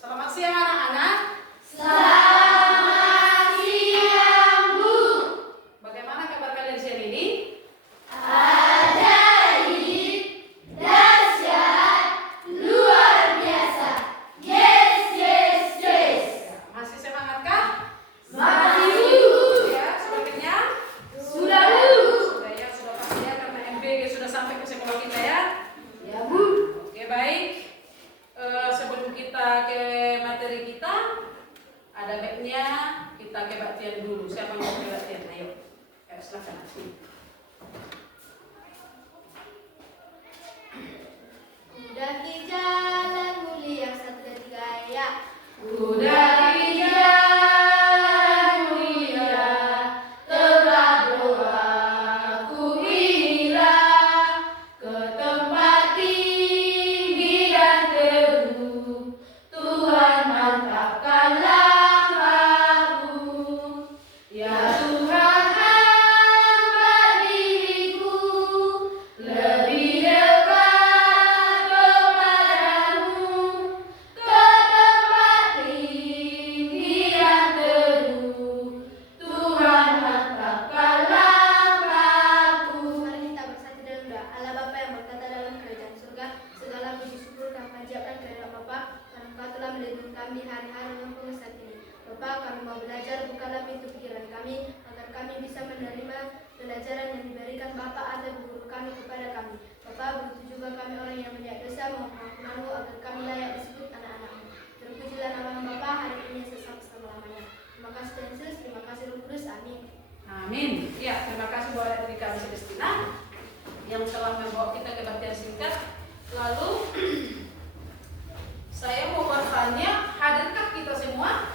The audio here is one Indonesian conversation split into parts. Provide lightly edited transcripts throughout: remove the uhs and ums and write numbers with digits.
Selamat siang anak-anak. Selamat siang, Bu. Bagaimana kabar kalian siang ini? Ajaib, dahsyat, luar biasa. Yes, yes, yes. Masih semangatkah? Masih, Bu. Ya, sudah kenyang? Sudah, Bu. Sudah ya, sudah pasti ya karena MBG sudah sampai ke sekolah kita ya. Ya, Bu. Oke, baik. Sebelum kita ke materi kita, ada baiknya kita ke bacaan dulu. Siapa yang mau ke bacaan? Ayo, silakan. Kudaki jalan mulia 1, 2, 3 ya. Kudaki jalan mulia, tempat doaku hilang ke tempat tinggi dan teduh. Tuhan mantapkanlah aku. Ya Tuhan, hamba diriku lebih dekat kepadamu, ke tempat tinggi dan teduh. Tuhan mantapkanlah aku. Mari kita bersatu dalam doa. Allah Bapa yang berkata dalam kerajaan surga, segala puji syukur kami panjatkan kepada Bapa, karena Engkau telah melindungi kami hari-hari yang penuh saat ini. Bapa, kami mau belajar, bukalah pintu pikiran kami, agar kami bisa menerima pelajaran yang diberikan Bapa atau guru kami kepada kami. Bapa, begitu juga kami orang yang banyak dosa, mohon pengampunanmu agar kami layak disebut anak-anakmu. Terpujilah nama Bapa hari ini selama-lamanya. Terima kasih Tuhan Yesus, terima kasih Roh Kudus, amin. Amin. Ya, terima kasih buat adik kami Celestina yang telah membawa kita ke bacaan singkat. Lalu saya mau bertanya, hadirkah kita semua?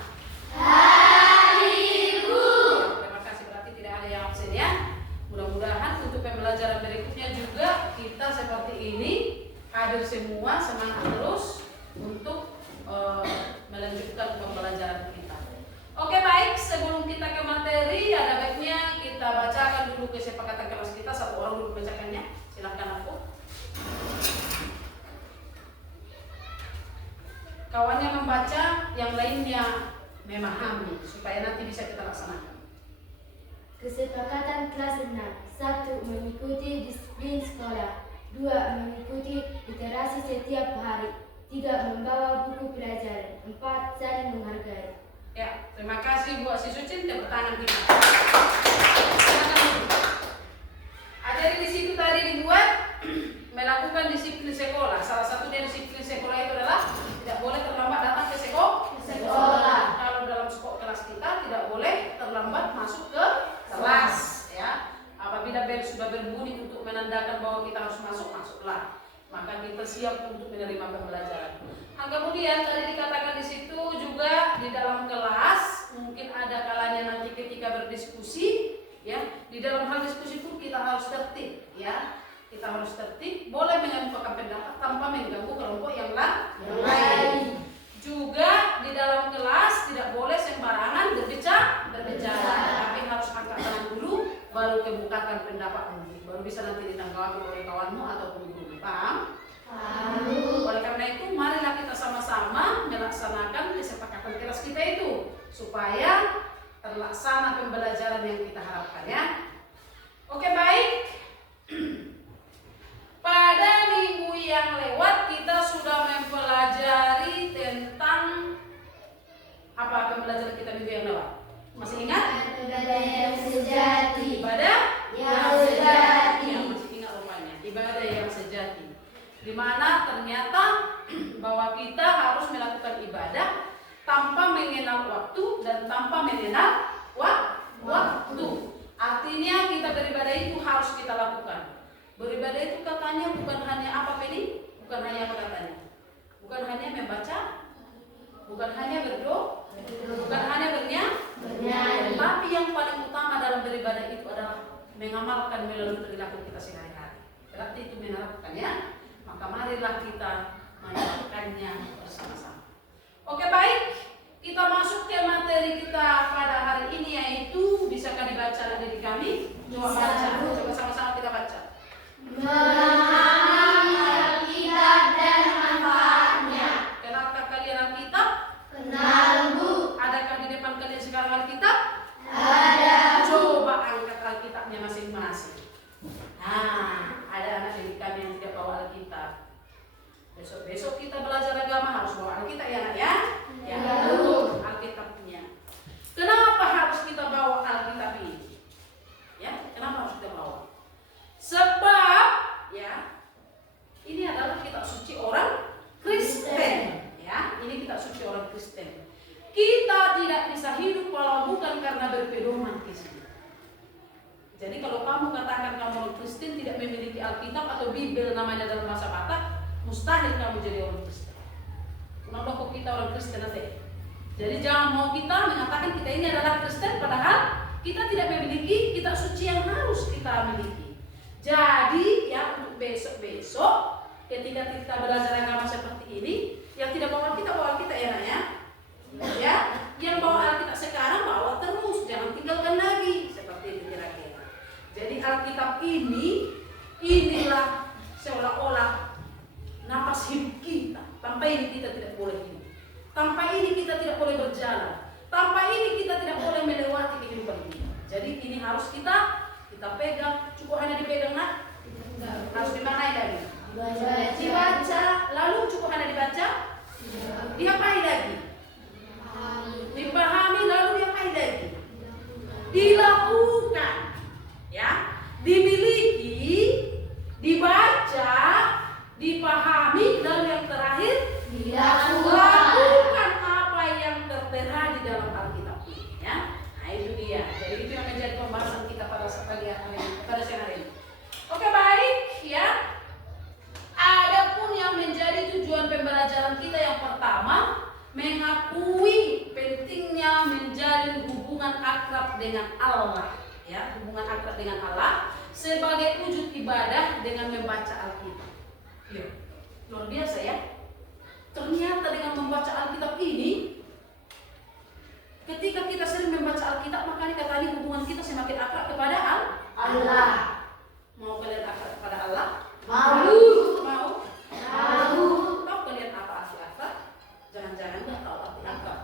Hadir, Bu. Terima kasih, berarti tidak ada yang absen ya. Mudah-mudahan untuk pembelajaran berikutnya juga kita seperti ini, hadir semua, semangat terus untuk melanjutkan pembelajaran kita. Oke, baik, sebelum kita ke materi, ada baiknya kita bacakan dulu kesepakatan kelas kita. Satu orang dulu bacakannya. Silakan aku. Kawannya membaca, yang lainnya memahami supaya nanti bisa kita laksanakan. Kesepakatan kelas 6. 1. Mengikuti disiplin sekolah. 2. Mengikuti literasi setiap hari. 3. Membawa buku pelajaran. 4. Saling menghargai. Ya, terima kasih buat si Sucin, tepuk tangan kita. Silakan Bu. Ada di situ tadi dibuat melakukan disiplin sekolah. Salah satu dari disiplin sekolah itu adalah tidak boleh terlambat datang ke sekolah. Kalau dalam kelas kita tidak boleh terlambat masuk ke kelas, ya. Apabila bel sudah berbunyi untuk menandakan bahwa kita harus masuk, masuklah. Maka kita siap untuk menerima pembelajaran. Nah, kemudian tadi dikatakan di situ juga di dalam kelas mungkin ada kalanya nanti ketika berdiskusi, ya. Di dalam hal diskusi pun kita harus tertib, ya. Kita harus tertib, boleh menyampaikan pendapat tanpa mengganggu kelompok yang lain. Juga di dalam kelas tidak boleh sembarangan berbicara, tapi harus angkat tangan dulu, baru kemukakan pendapatmu, baru bisa nanti ditanggapi oleh kawanmu ataupun guru. Paham? Oleh karena itu, marilah kita sama-sama melaksanakan kesepakatan kelas kita itu supaya terlaksana pembelajaran yang kita harapkan, ya. Oke, baik. Pada minggu yang lewat kita sudah mempelajari tentang apa pembelajaran kita minggu yang lewat? Masih ingat? Ibadah yang sejati. Ibadah yang sejati. Ya, masih ingat rupanya. Ibadah yang sejati. Di mana ternyata bahwa kita harus melakukan ibadah tanpa mengenal waktu dan tanpa mengenal waktu. Artinya kita beribadah itu harus kita lakukan. Beribadah itu katanya bukan hanya apa ini? Bukan hanya apa katanya? Bukan hanya membaca, bukan hanya berdoa, bukan hanya bernyanyi. Tapi yang paling utama dalam beribadah itu adalah mengamalkan melalui perilaku kita sehari-hari. Berarti itu menerapkan, ya. Maka marilah kita melakukannya bersama-sama. Oke, baik. Kita masuk ke materi kita pada hari ini, yaitu bisakah dibaca dari kami? Coba baca. Coba sama-sama kita baca. Memahami Alkitab dan manfaatnya. Kenalkah kalian Alkitab? Besok kita belajar agama harus bawa Alkitab ya nak ya. Ya, Alkitabnya. Kenapa harus kita bawa Alkitab ini? Ya, kenapa harus kita bawa? Sebab ya, ini adalah kitab suci orang Kristen. Ya, ini kitab suci orang Kristen. Kita tidak bisa hidup kalau bukan karena berpedoman Kristen. Jadi kalau kamu katakan kamu orang Kristen tidak memiliki Alkitab atau Bible namanya dalam bahasa Batak, mustahil kamu jadi orang Kristen. Kenapa kok kita orang Kristen nanti? Jadi jangan mau kita mengatakan kita ini adalah Kristen padahal kita tidak memiliki kitab suci yang harus kita miliki. Jadi ya untuk besok-besok ketika kita belajar agama seperti ini, yang tidak bawa Alkitab ya nak ya. Ya, yang bawa Alkitab sekarang bawa terus, jangan tinggalkan lagi seperti itu kira-kira. Jadi Alkitab inilah seolah-olah napas hidup kita. Tanpa ini kita tidak boleh hidup. Tanpa ini kita tidak boleh berjalan. Tanpa ini kita tidak boleh melewati kehidupan ini. Jadi ini harus kita pegang. Cukup hanya dipegang nak? Harus dimaknai lagi. Dibaca. Lalu cukup hanya dibaca? Diapain lagi? Dipahami lalu diapain lagi? Dilakukan. Ya, dimiliki, dibaca, dipahami, dan yang terakhir dilakukan apa yang tertera di dalam Alkitab ini. Ya, nah itu dia. Jadi itu yang menjadi pembahasan kita pada siang hari ini. Oke baik, ya. Adapun yang menjadi tujuan pembelajaran kita yang pertama, mengakui pentingnya menjalin hubungan akrab dengan Allah. Ya, hubungan akrab dengan Allah sebagai wujud ibadah dengan membaca Alkitab. Ya, luar biasa ya. Ternyata dengan membaca Alkitab ini, ketika kita sering membaca Alkitab, maka katanya hubungan kita semakin akrab kepada Allah. Mau kalian akrab kepada Allah? Mau? Tahu kalian apa arti akrab? Jangan-jangan nggak tahu arti akrab.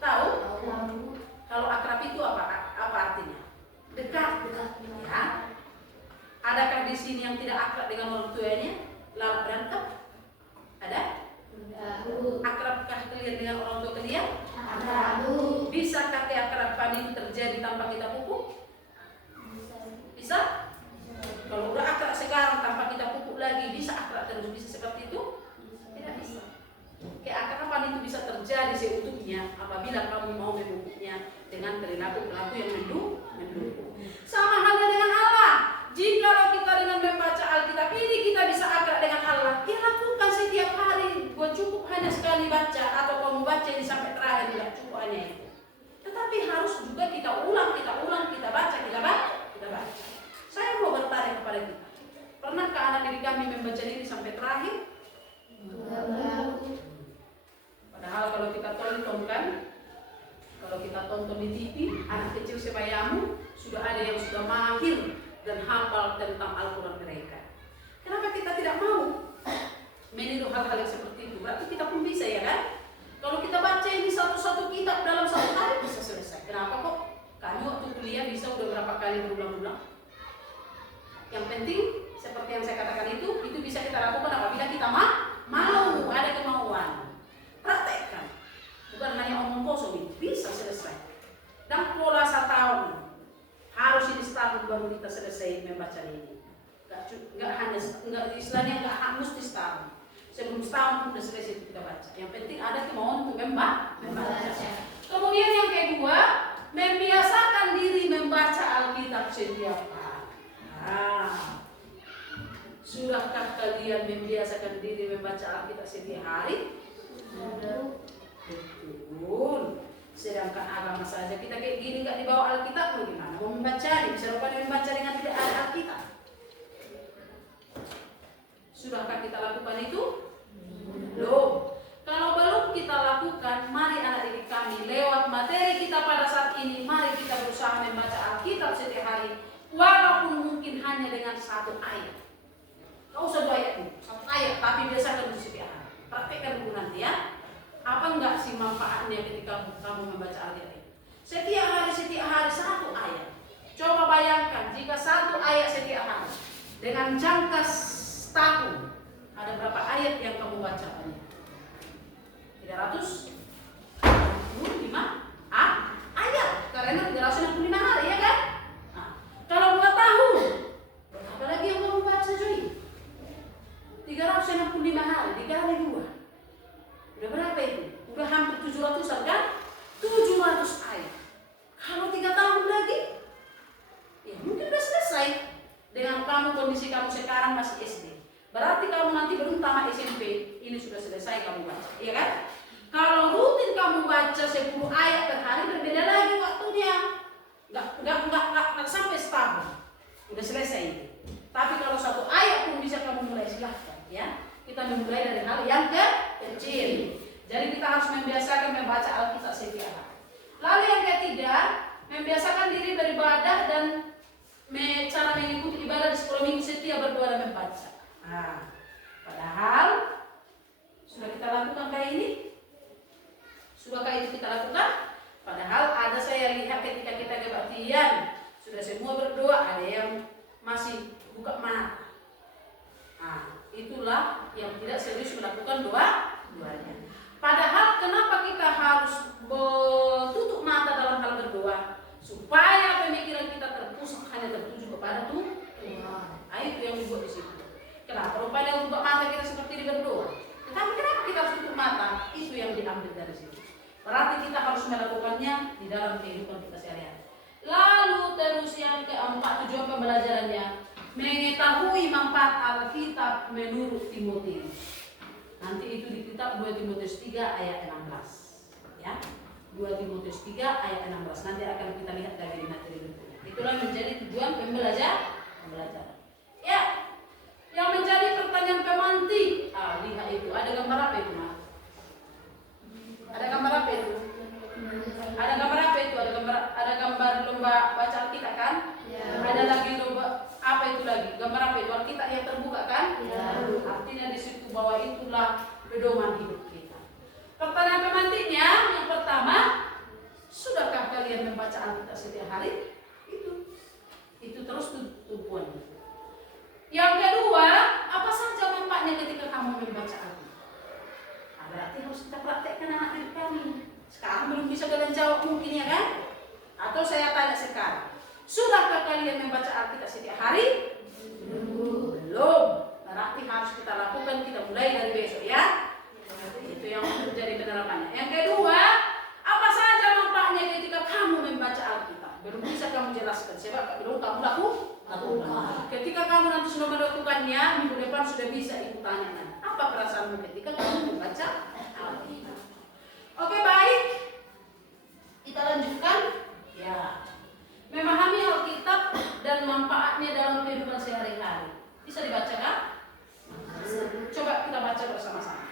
Tahu? Kalau akrab itu apa artinya? Dekat. Ya. Adakah di sini yang tidak akrab dengan orang tuanya? Lalu berantem? Ada? Akrabkah kalian dengan orang tua kalian? Bisakah keakraban itu terjadi tanpa kita pupuk? Bisa? Kalau udah akrab sekarang tanpa kita pupuk lagi, bisa akrab terus? Bisa seperti itu? Tidak bisa. Keakraban itu bisa terjadi seutuhnya apabila kamu mau memupuknya dengan perilaku-perilaku yang mendukung. Sama halnya dengan Allah. Jika kita dengan membaca Alkitab ini kita bisa akrab dengan Allah, ya lakukan setiap hari. Buat cukup hanya sekali baca atau kamu baca ini sampai terakhir, tidak cukup hanya itu. Tetapi harus juga kita ulang, kita baca. Saya mau bertanya kepada kita, pernahkah anak didik kami membaca ini sampai terakhir? Padahal kalau kita tonton di TV, anak kecil sebayamu sudah ada yang sudah mahir dan hafal tentang Al-Quran mereka. Kenapa kita tidak mau meniru hal-hal yang seperti itu? Berarti kita pun bisa ya kan? Kalau kita baca ini satu-satu kitab dalam satu hari bisa selesai. Kenapa kok kami waktu kuliah bisa udah berapa kali berulang-ulang? Yang penting seperti yang saya katakan itu bisa kita lakukan apabila kita mau, ada kemauan. Praktekkan. Bukan hanya omong kosong, ini bisa selesai. Dan pola 1 tahun harus ini setahun baru kita selesai membaca ini. Enggak istilahnya enggak mesti setahun. Sebelum setahun pun sudah selesai kita baca. Yang penting ada kemauan untuk membaca. Kemudian yang kedua, membiasakan diri membaca Alkitab setiap hari. Sudahkah kalian membiasakan diri membaca Alkitab setiap hari? Betul. Sedangkan agama saja kita kayak gini nggak dibawa Alkitab, bagaimana mau membaca? Bisa rupanya membaca dengan tidak ada Alkitab. Sudahkah kita lakukan itu? Belum. Kalau belum kita lakukan, mari anak didik kami lewat materi kita pada saat ini, mari kita berusaha membaca Alkitab setiap hari, walaupun mungkin hanya dengan 1 ayat. Kau usah 2 ayat, 1 ayat, tapi biasakan setiap hari. Praktekkan dulu nanti ya. Apa enggak sih manfaatnya ketika kamu membaca Alkitab ini? Setiap hari 1 ayat. Coba bayangkan jika 1 ayat setiap hari dengan jangka setahun. ada berapa ayat yang kamu baca? 365 ayat. Karena 365 hari, ya kan? Nah, kalau 2 tahun, berapa lagi yang kamu baca, Joy? 365 hari dikali 2. Udah berapa itu? Udah hampir 700-an kan? 700 ayat. Kalau 3 tahun lagi, ya mungkin udah selesai. Dengan kamu, kondisi kamu sekarang masih SD. Berarti kamu nanti belum tamat SMP. Ini sudah selesai kamu baca, iya kan? Kalau rutin kamu baca 10 ayat per hari, berbeda lagi waktunya. Nggak sampai setahun. Udah selesai itu. Tapi kalau 1 ayat pun bisa kamu mulai, silahkan ya. Kita memulai dari hal yang kecil. Jadi kita harus membiasakan membaca Alkitab setiap hari. Lalu yang ketiga, membiasakan diri beribadah dan cara mengikuti ibadah di sekolah minggu setia berdoa dan membaca. Nah, padahal sudah kita lakukan kayak ini? Sudahkah itu kita lakukan? Padahal ada saya lihat ketika kita kebaktian, sudah semua berdoa, ada yang masih buka mata. Nah, itulah yang tidak serius melakukan doanya. Padahal kenapa kita harus tutup mata dalam hal berdoa? Supaya pemikiran kita terpusat hanya tertuju kepada Tuhan. Itu yang dibuat di situ. Kenapa? Rupanya buka mata kita seperti di berdoa. Tetapi kenapa kita harus tutup mata? Itu yang diambil dari situ. Berarti kita harus melakukannya di dalam kehidupan kita sehari-hari. Lalu terus yang keempat, tujuan pembelajarannya, mengetahui manfaat Alkitab menurut Timotius. Nanti itu di kitab 2 Timotius 3 ayat 16. Ya. 2 Timotius 3 ayat 16. Nanti akan kita lihat lagi di materi berikutnya. Itulah menjadi tujuan pembelajaran. Ya. Yang menjadi pertanyaan pemantik. Lihat itu. Ada gambar apa itu, Mas? Ada gambar apa itu? Ada gambar apa itu? Ada gambar lomba baca Alkitab kan? Ya. Ada lagi lomba apa itu lagi? Gambar apa itu? Alkitab yang terbuka kan? Ya. Artinya di situ bahwa itulah pedoman hidup kita. Pertanyaan pemantiknya yang pertama, sudahkah kalian membaca Alkitab setiap hari? Itu terus tujuannya. Yang kedua, apa saja manfaatnya ketika kamu membaca Alkitab? Berarti harus kita praktekkan anak-anak kami. Sekarang belum bisa kalian jawab mungkin, ya kan? Atau saya tanya sekarang, sudahkah kalian membaca Alkitab setiap hari? Belum. Berarti harus kita lakukan, kita mulai dari besok, ya. Itu yang menjadi penerapannya. Yang kedua, apa saja manfaatnya ketika kamu membaca Alkitab? Belum bisa kamu jelaskan, sebab belum kamu lakukan. Ketika kamu nanti sudah melakukannya, minggu depan sudah bisa ibu tanyakan. Apa perasaanmu ketika kamu membaca Alkitab? Oke, baik. Kita lanjutkan. Ya. Memahami Alkitab dan manfaatnya dalam kehidupan sehari-hari. Bisa dibacakan? Coba kita baca bersama-sama.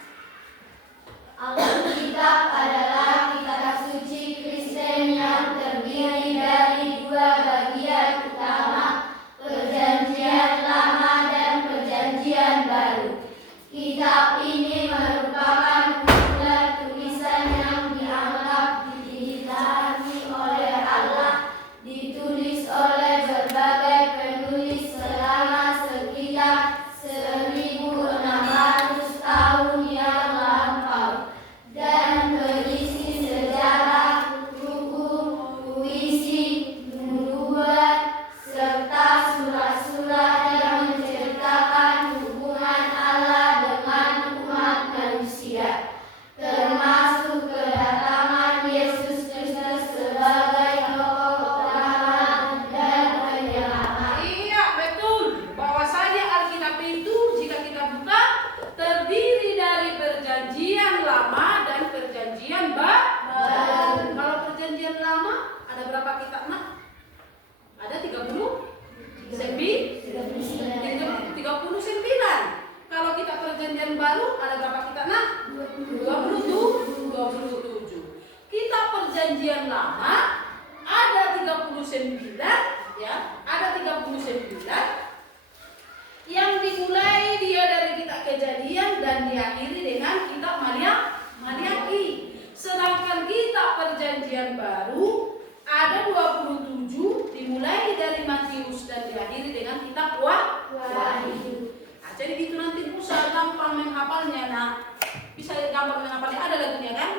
Alkitab adalah kitab suci Kristen yang terdiri dari 2 bagian utama, Perjanjian Lama dan Perjanjian Baru. Kitab ini merupakan kumpulan tulisan yang dianggap diilhami oleh Allah, ditulis oleh berbagai penulis selama sekitar 1600 tahun yang lampau, dan berisi sejarah, hukum, puisi, nubuat, serta surat-surat yang menceritakan hubungan Allah dengan umat manusia, termasuk kedatangan Yesus Kristus sebagai tokoh kebenaran dan penyelamat. Iya, betul. Bahwasanya Alkitab itu jika kita buka terdiri dari Perjanjian Lama dan Perjanjian Baru. Kalau Perjanjian Lama ada berapa kitab, Nak? Ada 39. Kalau kita Perjanjian Baru ada berapa kitab, Nak? 27. Kitab Perjanjian Lama ada 39, ya. Ada 39 yang dimulai dia dari kitab Kejadian dan diakhiri dengan kitab Maliaki. Sedangkan kitab Perjanjian Baru ada 27 dimulai dari Matius dan diakhiri dengan kitab Wahyu. Nah, jadi itu nanti Musa tanpa nak? Bisa gampang menghafalnya. Ada lagunya kan?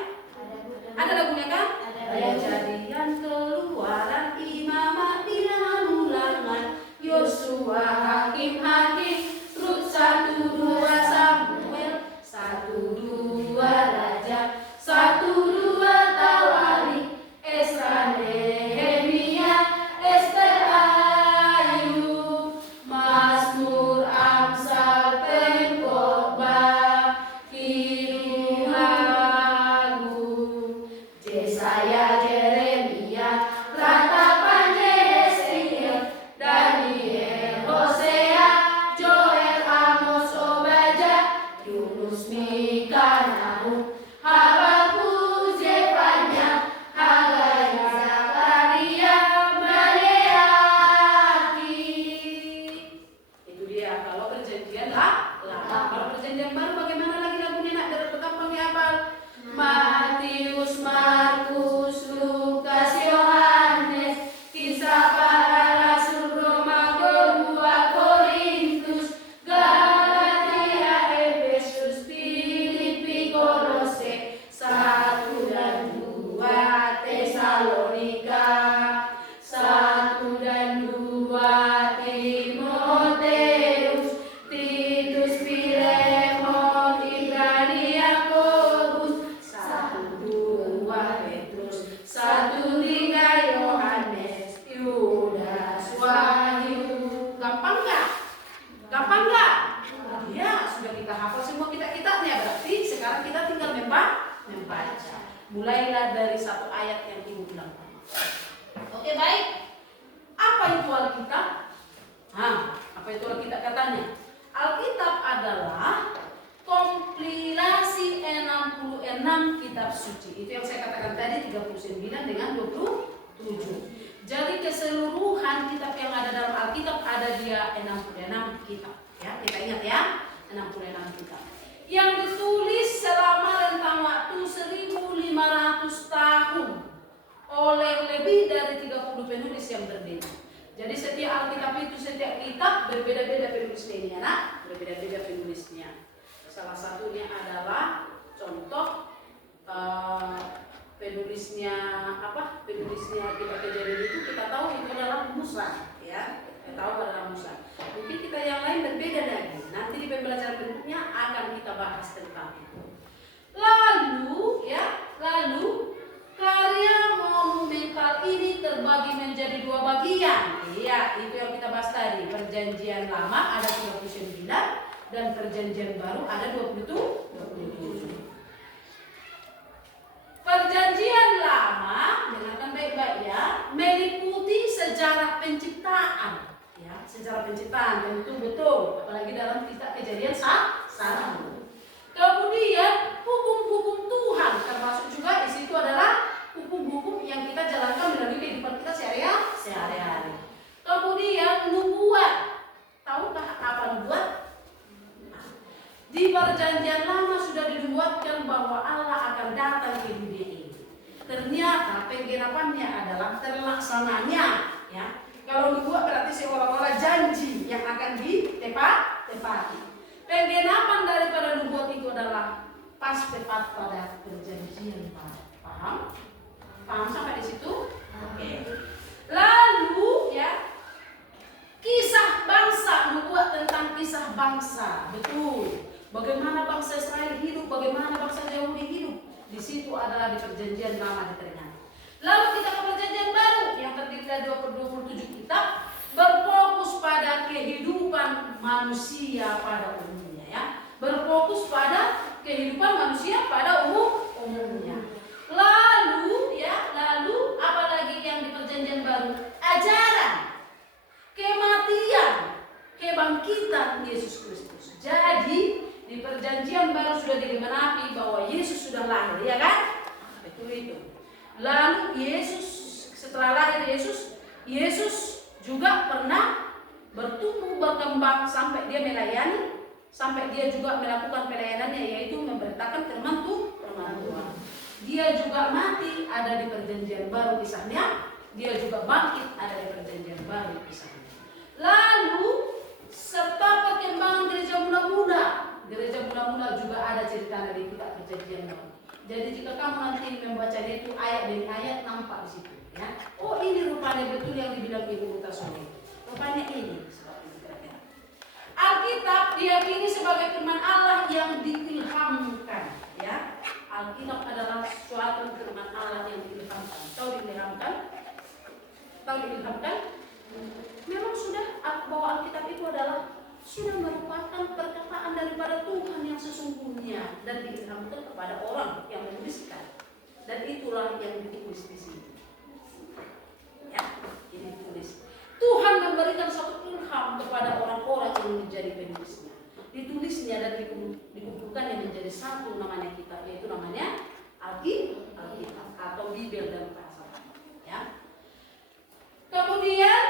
Ada lagunya kan? Kejadian, Keluaran, Imamat, Bilangan, Ulangan, Yosua, Hakim-hakim, Rut 1, 2 Samuel, 1, 2 Raja, 1, 2 Tawarik, Esra, Nehemia, Ester, Ayub, Mazmur, Amsal, Pengkhotbah, Kidung, Lagu, Yesaya, Yeremia, Ratapan, Yesekiel, Daniel, Hosea, Joel, Amos, Obadya, Yunus, Mika, Nahum, Habakuk, Zefanya, Hagai, Zakaria, Maleakhi. Itu dia kalau perjanjian lama. Kalau perjanjian baru bagaimana lagi lagunya nak? Dari gampang dihafal. Matius, Markus, Lukas, Yohanes, Kisah Para Rasul, Roma, Kedua Korintus, Galatia, Efesus, Filipi, Kolose, 1 dan 2 Tesalonika, 1 dan 2 Timoteus, Titus, Filemon, Ibrani, Yakobus, 1, 2 Petrus, 1, 3 Yohanes, Yudas, Wahyu. Gampang nggak? Gampang nggak? Ya, sudah kita hafal semua kitab-kitabnya. Berarti sekarang kita tinggal membaca. Mulailah dari satu ayat yang Ibu bilang. Oke, baik. Apa itu Alkitab? Apa itu Alkitab katanya? Alkitab adalah kompilasi 66 kitab suci. Itu yang saya katakan tadi, 39 dengan 27. Jadi keseluruhan kitab yang ada dalam Alkitab ada dia 66 kitab. Ya, kita ingat ya, 66 kitab. Yang ditulis selama rentang waktu 1500 tahun oleh lebih dari 30 penulis yang berbeda. Jadi setiap Alkitab itu, setiap kitab berbeda-beda penulisnya ini, anak, berbeda-beda penulisnya. Salah satunya adalah contoh penulisnya apa? Penulisnya kitab Kejadian itu kita tahu itu adalah Musa, ya. Kita tahu adalah Musa. Mungkin kita yang lain berbeda lagi. Nanti di pembelajaran berikutnya akan kita bahas tentang itu. Lalu karya monumental ini terbagi menjadi 2 bagian. Iya, itu yang kita bahas tadi. Perjanjian Lama ada 39 dan Perjanjian Baru ada 27. Perjanjian Lama, dengarkan baik-baik ya, meliputi sejarah penciptaan. Ya, sejarah penciptaan tentu betul, apalagi dalam kitab Kejadian 1. Kemudian hukum-hukum Tuhan, termasuk juga di situ adalah hukum-hukum yang kita jalankan melalui kehidupan kita sehari-hari. Kemudian nubuat. Tahukah apa nubuat? Di Perjanjian Lama sudah dinubuatkan bahwa Allah akan datang ke dunia ini. Ternyata penggerapannya adalah terlaksananya, ya. Kalau nubuat berarti seolah-olah janji yang akan ditepati. Penggenapan daripada nubuat itu adalah pas tepat pada perjanjian baru. Paham? Paham sampai di situ? Oke. Lalu ya, kisah bangsa, nubuat tentang kisah bangsa. Betul. Bagaimana bangsa Israel hidup, bagaimana bangsa Yahudi hidup. Di situ adalah di Perjanjian Lama diterima. Lalu kita ke Perjanjian Baru yang terdiri dari 27 kitab, berfokus pada kehidupan manusia pada umumnya, ya. Berfokus pada kehidupan manusia pada umumnya. Lalu apa lagi yang di Perjanjian Baru? Ajaran kematian, kebangkitan Yesus Kristus. Jadi di Perjanjian Baru sudah digenapi bahwa Yesus sudah lahir, ya kan? Betul itu. Lalu Yesus, setelah lahir Yesus juga pernah bertumbuh berkembang sampai dia melayani, sampai dia juga melakukan pelayanannya, yaitu memberitakan firman Tuhan. Dia juga mati, ada di Perjanjian Baru kisahnya. Dia juga bangkit, ada di Perjanjian Baru kisahnya. Lalu serta perkembangan gereja muda-muda mula-mula juga ada cerita dari kitab Perjanjian Baru. Jadi jika kamu nanti membaca itu ayat demi ayat nampak di situ, ya. Oh ini rupanya betul yang dibilang Ibu Utasoni. Rupanya ini sebab itu kira-kira. Alkitab diyakini sebagai firman Allah yang diilhamkan, ya. Alkitab adalah suatu firman Allah yang diilhamkan. Tahu diilhamkan? Tahu diilhamkan? Memang sudah bahwa Alkitab itu adalah sudah merupakan perkataan daripada Tuhan yang sesungguhnya dan diilhamkan kepada orang yang menuliskan. Dan itulah yang ditulis di sini. Ya, ini ditulis. Tuhan memberikan satu ilham kepada orang-orang yang menjadi penulisnya. Ditulisnya dan dikumpulkannya menjadi satu namanya kitab, yaitu namanya Alkitab atau Bibel dalam bahasa Arab. Ya. Kemudian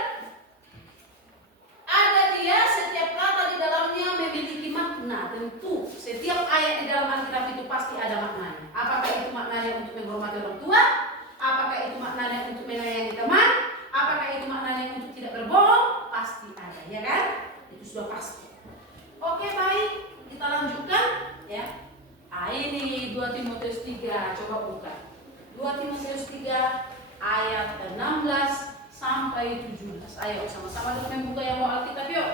ada dia setiap kata di dalamnya memiliki makna. Tentu setiap ayat di dalam Alkitab itu pasti ada maknanya. Apakah itu maknanya untuk menghormati orang tua? Apakah itu maknanya untuk menyayangi teman? Apakah itu maknanya untuk tidak berbohong? Pasti ada, ya kan? Itu sudah pasti. Oke, baik, kita lanjutkan, ya. Ini 2 Timotius 3, coba buka. 2 Timotius 3 ayat 16 sampai 17. Ayo sama-sama dulu membuka yang mau Alkitab yuk.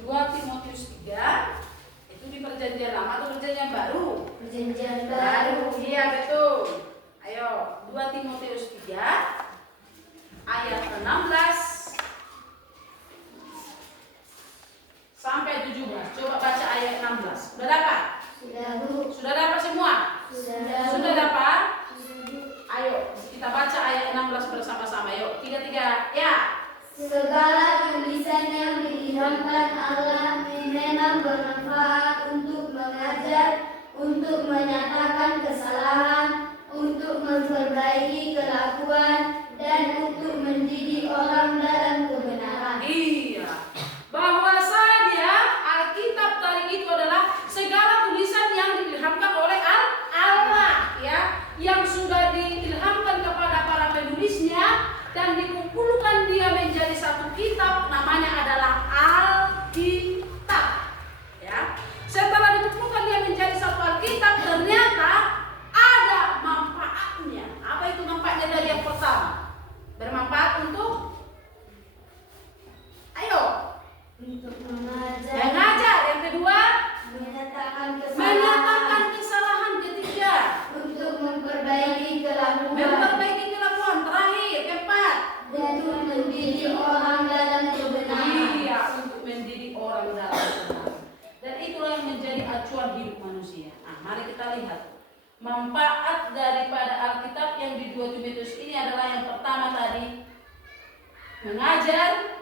2 Timotius 3 itu di Perjanjian Lama atau Perjanjian Baru? Perjanjian Baru. Iya betul. Ayo 2 Timotius 3 ayat 16 sampai 17. Coba baca ayat 16. Sudah dapat? Sudah, Bu. Sudah dapat semua? Sudah dapat? Ayo kita baca ayat 16 bersama-sama. Yuk, 3 ya. Segala tulisan yang diilhamkan Allah memang bermanfaat untuk mengajar, untuk menyatakan kesalahan, untuk memperbaiki kelakuan, dan untuk mendidik orang dalam kebenaran. Iya. Bahwasanya Alkitab tadi itu adalah segala tulisan yang diilhamkan oleh Allah, ya, yang sudah diilhamkan kepada para penulisnya dan dikumpulkan dia menjadi satu kitab, namanya adalah Alkitab, ya. Setelah dikumpulkan dia menjadi satu Alkitab, ternyata ada manfaatnya. Apa itu manfaatnya dari yang pertama? Bermanfaat untuk Untuk mengajar. Yang kedua, menyatakan kesalahan. Ketiga, Untuk memperbaiki kelakuan. Terakhir, keempat, Untuk mendidik orang dalam kebenaran. iya, untuk mendidik orang dalam kebenaran. Dan itulah yang menjadi acuan hidup manusia. Nah, mari kita lihat manfaat daripada Alkitab yang di 2 Timotius ini adalah yang pertama tadi, mengajar.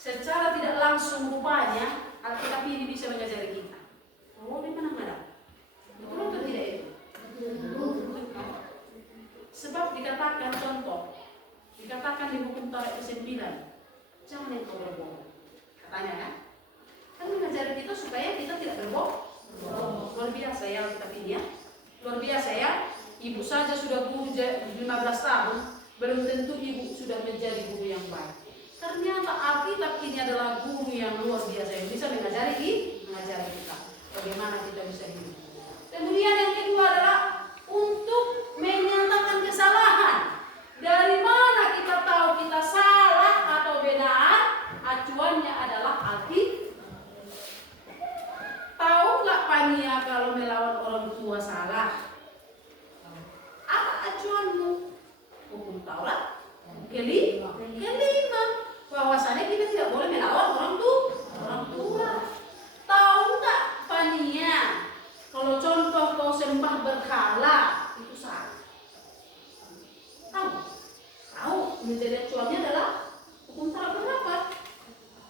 Secara tidak langsung rupanya Alkitab ini bisa mengajari kita. Oh, di mana? Betul atau tidak itu? Sebab dikatakan contoh, dikatakan di hukum Taurat ke-9, jangan engkau berbohong. Katanya kan? Kan mengajari kita supaya kita tidak berbohong. Luar biasa ya Alkitab ini ya. Luar biasa ya. Ibu saja sudah guru 15 tahun, belum tentu ibu sudah menjadi guru yang baik. Ternyata Alkitab ini adalah guru yang luar biasa yang bisa mengajari kita bagaimana kita bisa hidup. Kemudian yang kedua adalah untuk menyatakan kesalahan. Dari mana kita tahu kita salah atau benar? Acuannya adalah Alkitab. Tahu nggak Pania kalau melawan orang tua salah? Apa acuanmu? Hukum Taurat kelima. Bahwasanya kita tidak boleh melawan orang tua. Tahu nggak Pania? Kalau contoh kau sembah berhala itu salah. Tahu? Menjadi acuannya adalah hukum Taurat berapa?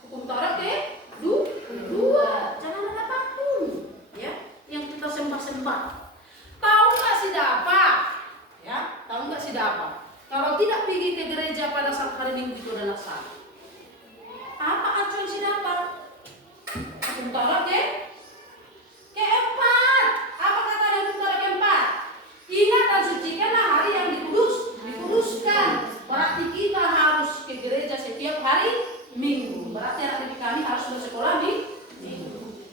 Hukum Taurat kedua. Jangan ada patung, ya, yang kita sembah. Tahu nggak si Dapa? Ya, tahu nggak si Dapa? Kalau tidak pergi ke gereja pada saat hari Minggu itu adalah salah. Apa acuan si Dapa? Hukum Taurat keempat. Apa katanya hukum Taurat keempat? Ingat dan sucikanlah hari yang dikuduskan. Berarti kita harus ke gereja setiap hari Minggu. Berarti anak didik kami harus bersekolah Minggu.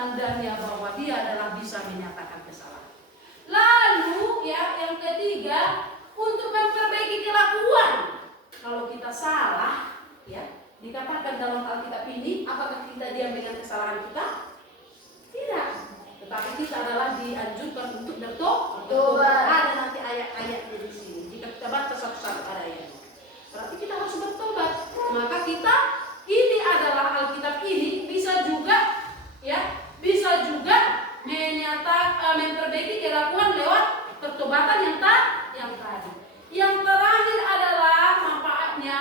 tandanya bahwa dia adalah bisa menyatakan kesalahan. Lalu ya, yang ketiga, untuk memperbaiki kelakuan. Kalau kita salah, ya, dikatakan dalam Alkitab ini, apakah kita diam dengan kesalahan kita? Tidak. Tetapi kita adalah dianjurkan untuk bertobat. Ada nanti ayat-ayatnya di sini. Jika kita baca satu-satu ayat, berarti kita harus bertobat. Maka kita ini adalah Alkitab ini bisa juga, ya, bisa juga memperbaiki kelakuan lewat pertobatan yang tadi. Yang terakhir adalah manfaatnya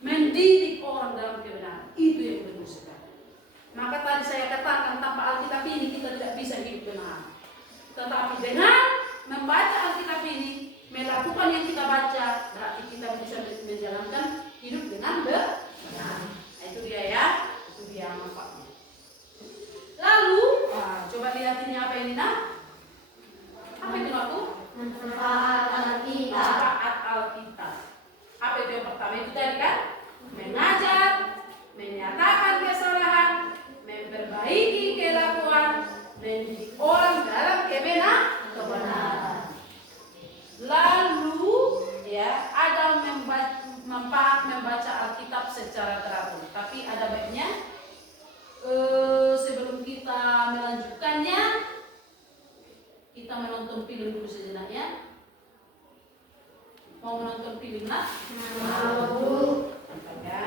mendidik orang dalam kebenaran. Itu yang benar sekali. Maka tadi saya katakan tanpa Alkitab ini kita tidak bisa hidup benar. Tetapi dengan membaca Alkitab ini, melakukan yang kita baca, berarti kita bisa menjalankan hidup dengan benar. Nah, itu dia ya, itu dia manfaatnya. Lalu, coba lihat ini apa ini nak? Apa itu aku? Manfaat Alkitab. Manfaat Alkitab. Apa itu yang pertama itu tadi kan? Mengajar, menyatakan kesalahan, memperbaiki kelakuan, mendidik orang dalam kebenaran. Lalu ya ada manfaat membaca Alkitab secara teratur. Tapi ada baiknya sebelum kita melanjutkannya, kita menonton film dulu sejenak ya. Mau menonton film nak? Mau. Ya.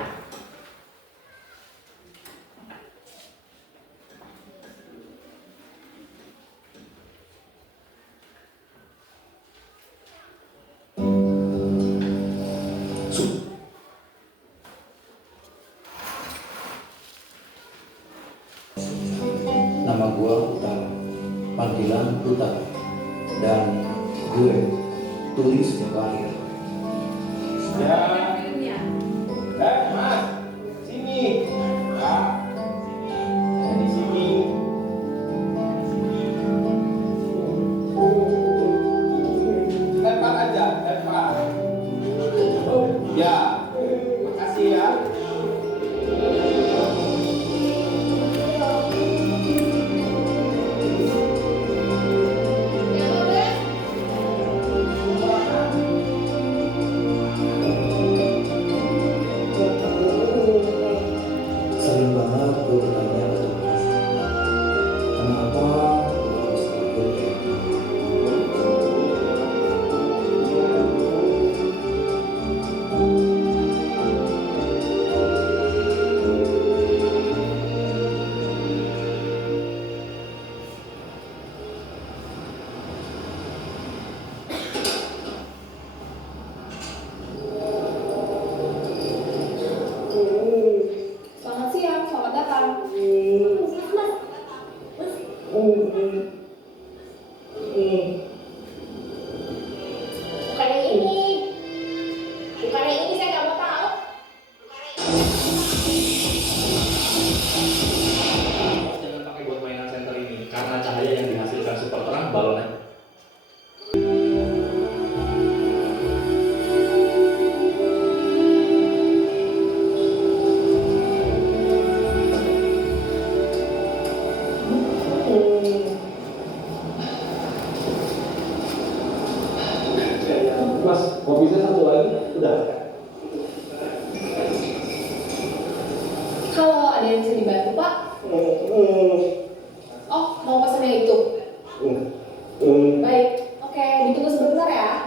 Nama gua Utara, panggilan Utara, dan gue tulis lahir. Ya. Filmnya. Mas, sini. Pak, sini. Di sini. Lempar aja, lempar. Ya, makasih ya. Sering banget gue bertanya ke Tuhan, kenapa gue harus hidup kayak gini? Selamat siang, selamat datang. Bukan yang ini. Bukan yang ini, saya nggak mau tahu. Jangan pakai buat mainan center ini karena cahaya yang dihasilkan super terang balonnya. Mas, kopinya satu lagi. Udah. Halo, ada yang bisa dibantu, Pak? Oh, mau pesan yang itu? Baik, oke, ditunggu sebentar ya.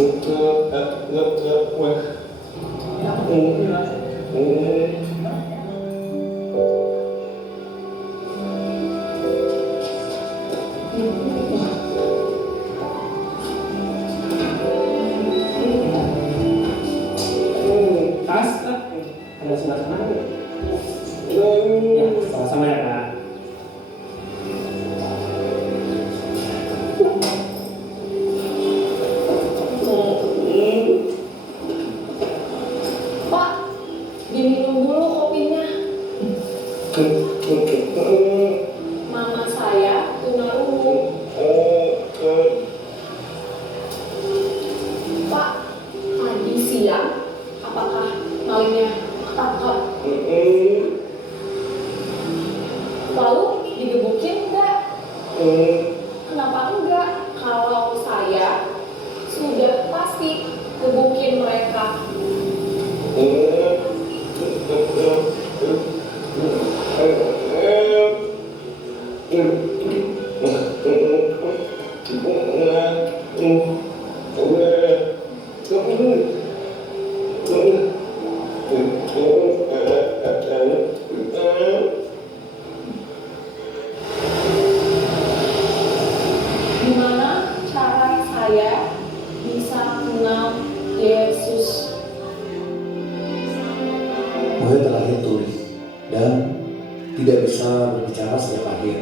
Tas, ada sebelah sana. Ya, sama-sama ya Kak. Pak, diminum dulu kopinya. Mama saya tunarungu. Pak, tadi siang apakah malingnya ketangkap? Lalu digebukin enggak? Kenapa enggak? Kalau saya sudah pasti gebukin mereka. Gimana cara saya bisa kenal Yesus? Gue terlahir tuli dan tidak bisa berbicara sejak lahir.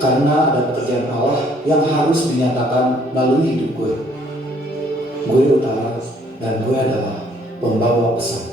Karena ada pekerjaan Allah yang harus dinyatakan melalui hidup gue. Gue utara dan gue adalah pembawa pesan.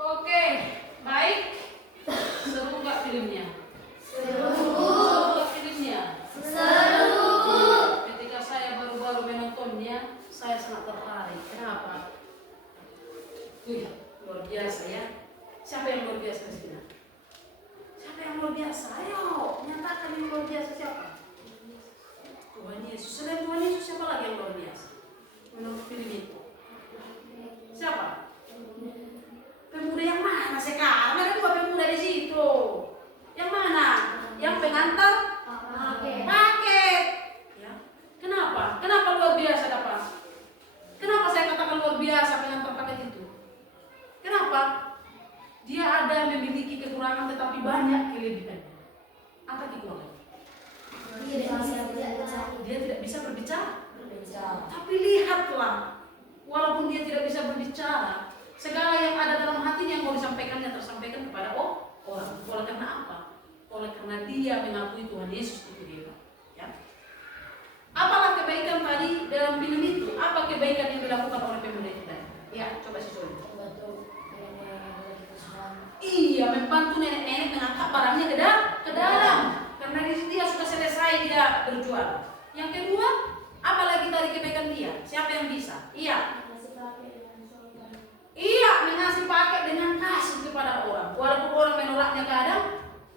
Oke, baik. Seru nggak filmnya? Seru nggak filmnya? Ketika saya baru-baru menontonnya, saya sangat tertarik. Kenapa? Wih, luar biasa ya. Siapa yang luar biasa di sini? Siapa yang luar biasa? Ayo, nyatakan yang luar biasa siapa? Tuhan Yesus. Selain Tuhan Yesus, siapa lagi yang luar biasa? Menurut film itu. Siapa? Pemuda yang mana sekarang? Ada dua pemuda di situ. Yang mana? Yang pengantar paket. Ya. Kenapa? Kenapa luar biasa dapat? Kenapa saya katakan luar biasa pengantar paket itu? Kenapa? Dia ada memiliki kekurangan tetapi banyak kelebihan. Apa kekurangan? Dia tidak bisa berbicara. Tapi lihatlah, walaupun dia tidak bisa berbicara, segala yang ada dalam hatinya yang mau disampaikannya tersampaikan kepada orang. Oleh karena apa? Oleh karena dia mengakui Tuhan Yesus itu dia. Ya. Apalah kebaikan tadi dalam film itu? Apa kebaikan yang dilakukan oleh pemuda itu tadi? Ya, coba susul. Iya, membantu nenek-nenek mengangkat barangnya ke dalam. Karena di situ dia sudah selesai dia berjual. Yang kedua, apa lagi tadi kebaikan dia? Siapa yang bisa? Iya. Iya, mengasih paket dengan kasih kepada orang. Walaupun orang menolaknya kadang,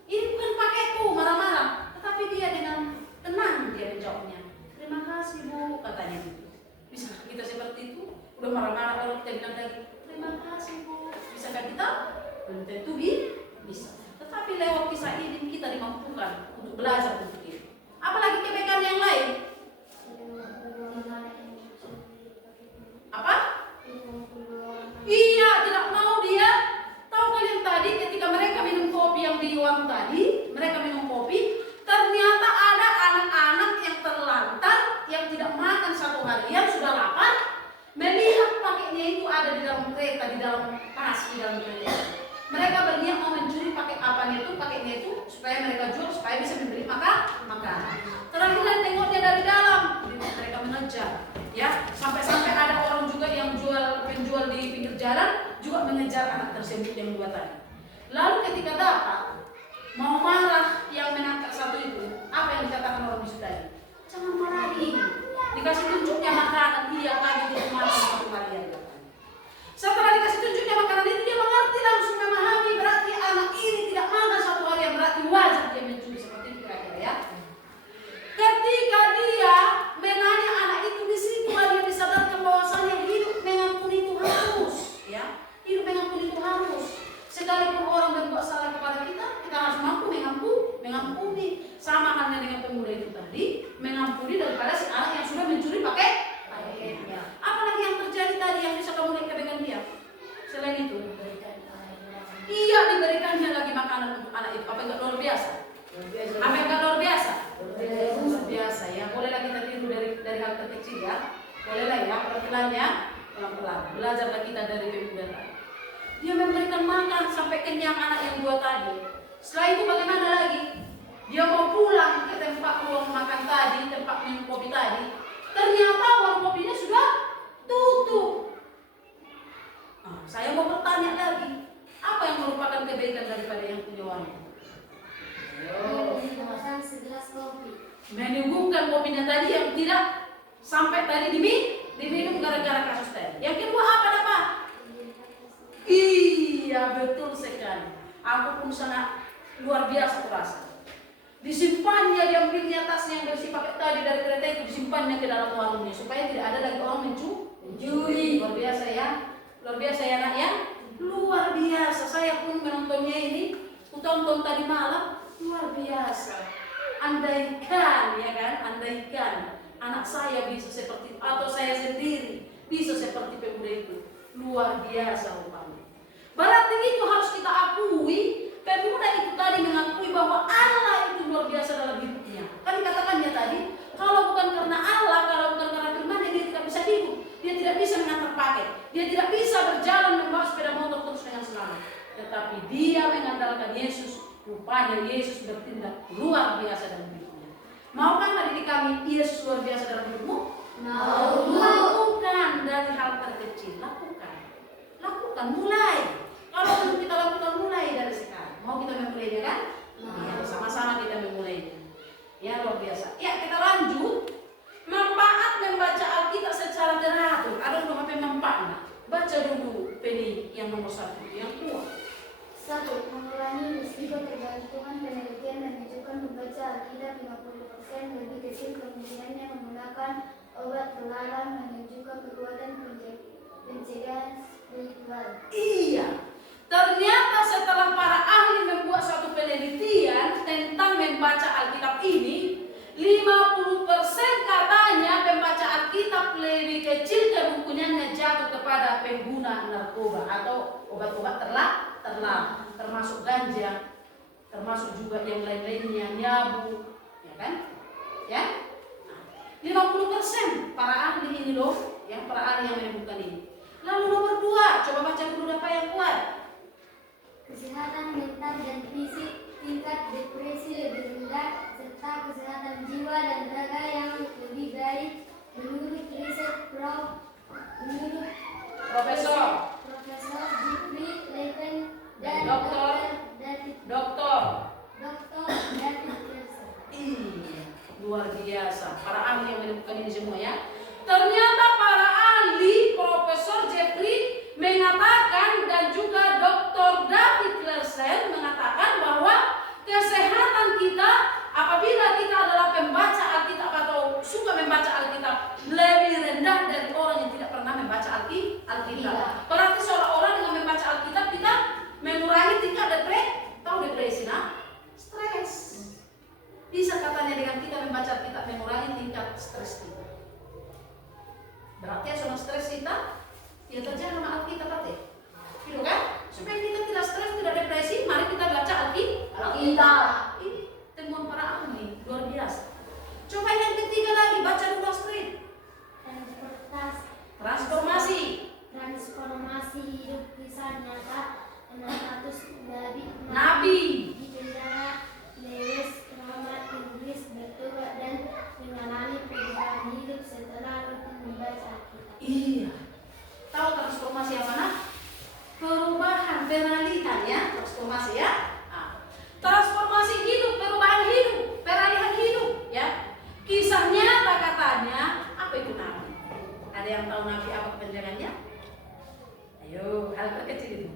ini bukan paketku, marah-marah. Tetapi dia dengan tenang dia menjawabnya. Terima kasih Bu, katanya gitu. Bisa kita seperti itu? Udah marah-marah kalau kita bilang lagi, terima kasih Bu. Bisakah kita? Belum tentu bisa. Tetapi lewat kisah ini kita dimampukan untuk belajar untuk itu. Apalagi kebaikan yang lain? Apa? Iya, tidak mau dia. Tahu kalian tadi ketika mereka minum kopi yang di warung tadi, mereka minum kopi, ternyata ada anak-anak yang terlantar, yang tidak makan satu harian, sudah lapar, melihat paketnya itu ada di dalam kereta, di dalam tas, di dalam kereta. Mereka berniat mau mencuri paketnya itu supaya mereka jual, supaya bisa membeli makanan. Terakhir tengoknya dari dalam, mereka mengejar. Ya, sampai-sampai ada orang juga yang penjual di pinggir jalan juga mengejar anak tersebut yang dua tadi. Lalu ketika dapat, Mau marah yang menangkap satu itu, apa yang dikatakan orang bisu tadi? Jangan marahi. Dikasih tunjuknya makanan, dia kami tidak makan satu Maria. Setelah dikasih tunjuknya makanan itu, dia mengerti, langsung memahami, berarti anak ini tidak makan satu hari yang berarti wajar dia mencuri seperti itu kira-kira ya. Ketika dia menanya anak itu di situ, dia disadarkan bahwasanya hidup mengampuni itu harus, ya. Hidup mengampuni itu harus. Sekalipun orang berbuat salah kepada kita, kita harus mampu mengampuni. Sama halnya dengan pemuda itu tadi, mengampuni daripada si anak yang sudah mencuri pakai ya. Apalagi yang terjadi tadi yang bisa kamu lihat dengan dia. Selain itu, iya diberikannya lagi makanan untuk anak itu. Apa enggak luar biasa? Apa enggak luar biasa? Luar biasa ya. Bolehlah kita tiru dari hal terkecil ya. Bolehlah ya, pelan-pelannya, pelan-pelan. Belajarlah kita dari pemuda tadi. Dia memberikan makan sampai kenyang anak yang dua tadi. Setelah itu bagaimana lagi? Dia mau pulang ke tempat ruang makan tadi, tempat minum kopi tadi. Ternyata warung kopinya sudah tutup. Nah, saya mau bertanya lagi, apa yang merupakan kebaikan daripada yang punya warung? Menyuguhkan segelas kopi. Menyuguhkan kopinya tadi yang tidak sampai tadi diminum gara-gara kasus tadi. Yang kedua apa dapat? Iya betul sekali. Aku pun sangat luar biasa terasa. Disimpannya, diambilnya tasnya yang bersih pakai tadi dari kereta itu, disimpannya ke dalam warungnya supaya tidak ada lagi orang mencuri. Luar biasa ya, luar biasa ya nak ya, luar biasa. Saya pun menontonnya ini, tonton tadi malam, luar biasa. Andaikan ya kan, andaikan anak saya bisa seperti atau saya sendiri bisa seperti pemuda itu, luar biasa rupanya. Berarti itu harus kita akui. Pemuda itu tadi mengakui bahwa Allah itu luar biasa dalam hidupnya. Kan dikatakannya tadi, kalau bukan karena Allah, kalau bukan karena firman-Nya, dia tidak bisa hidup. Dia tidak bisa mengantar paket. Dia tidak bisa berjalan membawa sepeda motor terus dengan selamat. Tetapi dia mengandalkan Yesus. Rupanya Yesus bertindak luar biasa dalam hidupnya. Maukah adik kami Yesus luar biasa dalam hidupmu? Mau. Lakukan dari hal terkecil. Lakukan, mulai. Kalau belum kita lakukan, mulai dari sekarang. Mau kita memulainya kan? Ya, sama-sama kita memulainya. Ya, luar biasa. Ya, kita lanjut. Manfaat membaca Alkitab secara teratur. Ada dua manfaatnya. Baca dulu Penny yang nomor 1, yang tua. 1. Mengurangi risiko ketergantungan. Penelitian menunjukkan membaca Alkitab 50% lebih kecil kemungkinannya menggunakan obat terlarang, menunjukkan kekuatan pencegahan spiritual. Iya. Ternyata setelah para ahli membuat suatu penelitian tentang membaca Alkitab ini, 50% katanya pembaca Alkitab lebih kecil kemungkinannya jatuh kepada pengguna narkoba atau obat-obat terlarang, termasuk ganja, termasuk juga yang lain-lainnya, nyabu, ya kan? Ya? 50% para ahli ini loh, yang para ahli yang menemukan ini. Lalu nomor 2, coba baca dulu apa yang kuat. Kesehatan mental dan fisik, tingkat depresi lebih rendah, serta kesehatan jiwa dan raga yang lebih baik menurut riset menurut Profesor Jeffrey Levin dan Doktor David Kelser. Iya, luar biasa. Para ahli yang menemukan ini semua ya. Ternyata para ahli, Profesor Jeffrey mengatakan dan juga Dr. David Kelser mengatakan bahwa kesehatan kita apabila kita adalah pembaca Alkitab atau suka membaca Alkitab lebih rendah dari orang yang tidak pernah membaca Alkitab. Berarti seolah-olah dengan membaca Alkitab kita mengurangi tingkat depresi, stres. Bisa katanya dengan kita membaca Alkitab mengurangi tingkat stres kita. Berarti yang stres kita ya terjadi sama Alkitab tadi, gitu kan? Supaya kita tidak stres, tidak depresi, mari kita baca Alkitab. Ini temuan para ahli luar biasa. Coba yang ketiga lagi, baca dulu street. Transformasi hidup kisah nyata 600 Nabi. di penjara Lewis, Roma, Inggris, bertobat dan mengalami perubahan hidup setelah rutin membaca Alkitab. Iya. Tahu transformasi apa perubahan, penalitan ya, transformasi ya. Transformasi Ada yang tahu napi apa kepanjangannya? Ayo, hal terkecil itu.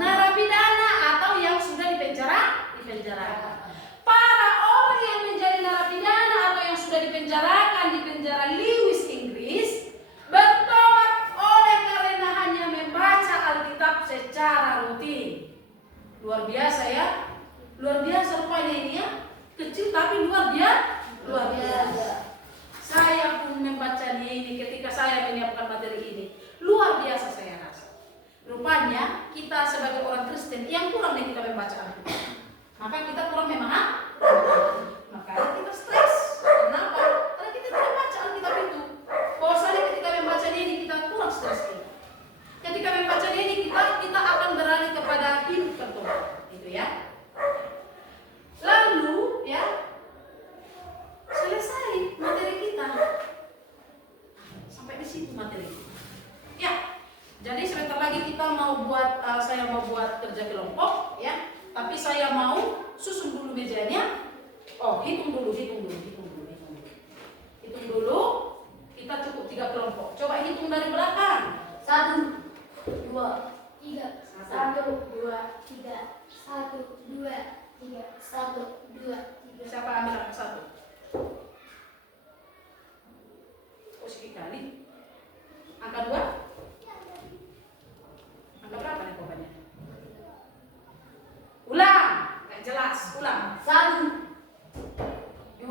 Narapidana atau yang sudah dipenjarakan. Para orang yang menjadi narapidana atau yang sudah dipenjarakan di penjara Lewis Inggris bertobat oleh karena hanya membaca Alkitab secara rutin. Luar biasa ya, luar biasa rupanya ini ya, kecil tapi luar biasa. Saya pun membacanya ini ketika saya menyiapkan materi ini, luar biasa saya rasa. Rupanya kita sebagai orang Kristen yang kurang nih kita membaca Alkitab. Maka kita kurang memahami. Makanya kita stres. Kenapa? Karena kita tidak baca Alkitab itu. Bahwasanya ketika membaca ini kita kurang stres kita. Ketika membaca ini kita akan beralih kepada hidup bertobat. Itu ya. Lalu ya, selesai materi kita. Sampai di situ materi. Ya. Jadi sebentar lagi kita mau buat, saya mau buat kerja kelompok, ya. Tapi saya mau susun dulu mejanya. Oh, hitung dulu. Hitung dulu. Kita cukup 3 kelompok. Coba hitung dari belakang. 1, 2, 3. 1, 2, 3. 1, 2, 3. 1, 2, 3. Siapa ambil angka 1? Oh, sekali. Angka 2? Angka berapa nih pokoknya? Ulang, nggak jelas. Ulang. 1, 2,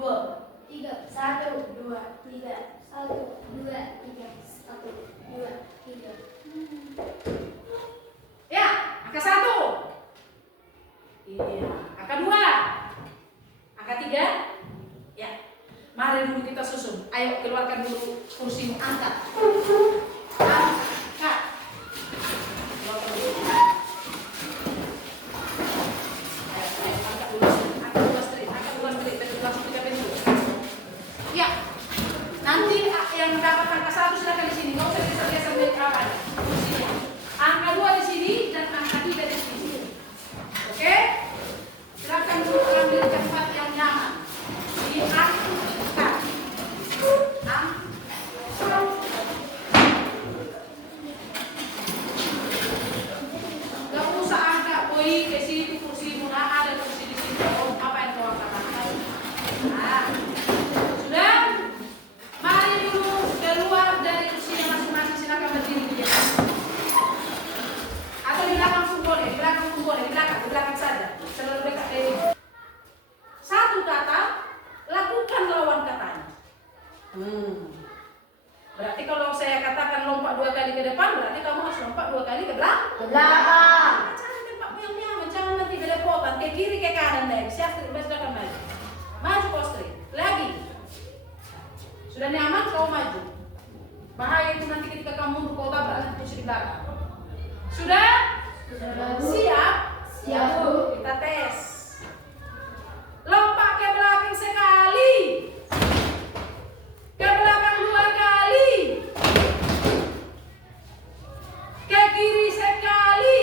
3. 1, 2, 3. 1, 2, 3. 1, 2, 3. Ya, angka 1. Iya, angka 2. Angka 3. Ya. Mari dulu kita susun. Ayo keluarkan dulu kursi angkat. Angkat. Keluarkan dulu. Ayo, angkat dulu. Angkat dulu straight. Langsung 3 pintu. Ya. Nanti yang dapat angka 1 silakan di sini. Nggak usah geser-geser dari apa kursinya. Angka 2 di sini dan angka 3 di sini. Oke? Silakan dulu ambil tempat yang nyaman. Diangkat. Gak usah angkat boy ke situ kursi muna ada kursi di situ. Oh, apa yang kau angkat? Nah, sudah. Mari dulu keluar dari kursi yang masing-masing, silakan berdiri dia. Atau di belakang pun boleh, di belakang saja. Selalu dekat dari. Satu kata, lakukan lawan katanya. Berarti kalau saya katakan lompat 2 kali ke depan, berarti kamu harus lompat 2 kali ke belakang. Jangan tempatmu yang nyaman, jangan nanti belepotan ke kiri ke kanan deh. Siap, silakan maju. Maju postri. Lagi. Sudah nyaman kau maju. Bahaya itu nanti ketika kamu mundur kau tabrak kursi di belakang. Sudah? Siap? Siap, Bu. Kita tes. Lompat ke belakang sekali. Ke belakang 2 kali. Ke kiri sekali.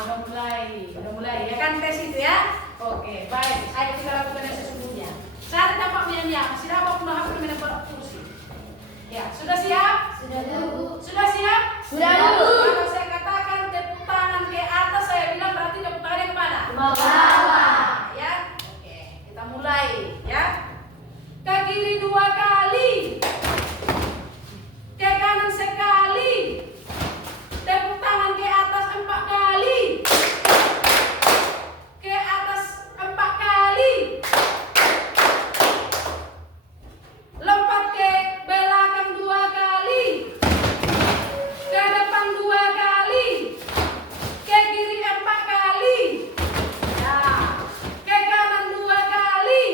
Udah mulai. Ya kan tes itu ya? Oke, baik. Ayo kita lakukan yang sesungguhnya. Cari tempat yang masih dapat menghapus menempel kursi. Ya, sudah siap? Sudah, Bu. Sudah siap? Sudah, Bu. Kalau saya katakan tepuk tangan ke atas, saya bilang berarti tepuk tangannya kemana? Ke bawah. Ya, oke. Kita mulai ya. Ke kiri 2 kali. Ke kanan sekali. Tepuk tangan ke atas 4 kali. Ke atas 4 kali. Lompat ke belakang 2 kali. Ke depan 2 kali. Ke kiri 4 kali. Ya. Ke kanan 2 kali.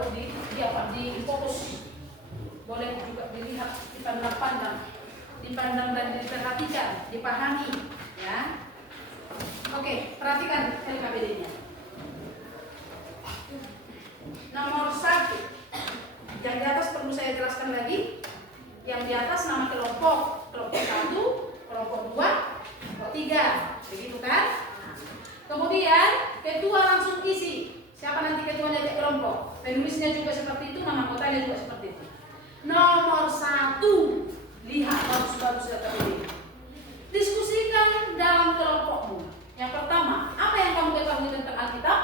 buat di fokus. Boleh juga dilihat, dipandang dan diperhatikan, dipahami, ya. Oke, perhatikan LKPD-nya. Nomor 1, yang di atas perlu saya jelaskan lagi. Yang di atas nama kelompok 1, kelompok 2, kelompok 3, begitu kan? Kemudian ketua langsung isi. Siapa nanti ketuanya di kelompok? Penulisnya juga seperti itu, nama anggotanya juga seperti itu. Nomor 1, lihat bagus-bagus LKPD. Diskusikan dalam kelompokmu. Yang pertama, apa yang kamu ketahui tentang Alkitab?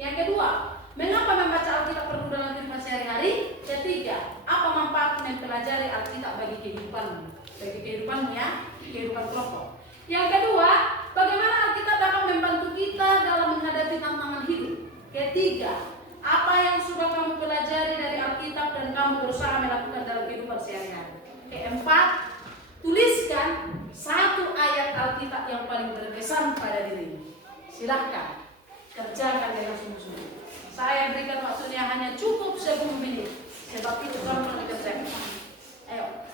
Yang kedua, mengapa membaca Alkitab perlu dalam kehidupan sehari-hari? Ketiga, apa manfaat mempelajari Alkitab bagi kehidupanmu? Bagi kehidupanmu ya, kehidupan kelompok. Yang kedua, bagaimana Alkitab dapat membantu kita dalam menghadapi tantangan hidup? Ketiga, apa yang sudah kamu pelajari dari Alkitab dan kamu berusaha melakukan dalam kehidupan sehari-hari? Keempat, tuliskan 1 ayat Alkitab yang paling berkesan pada dirimu. Silahkan kerjakan dengan sungguh-sungguh. Saya berikan waktunya hanya cukup 10 menit. Sebab itu gampang dikerjakan. Ayo.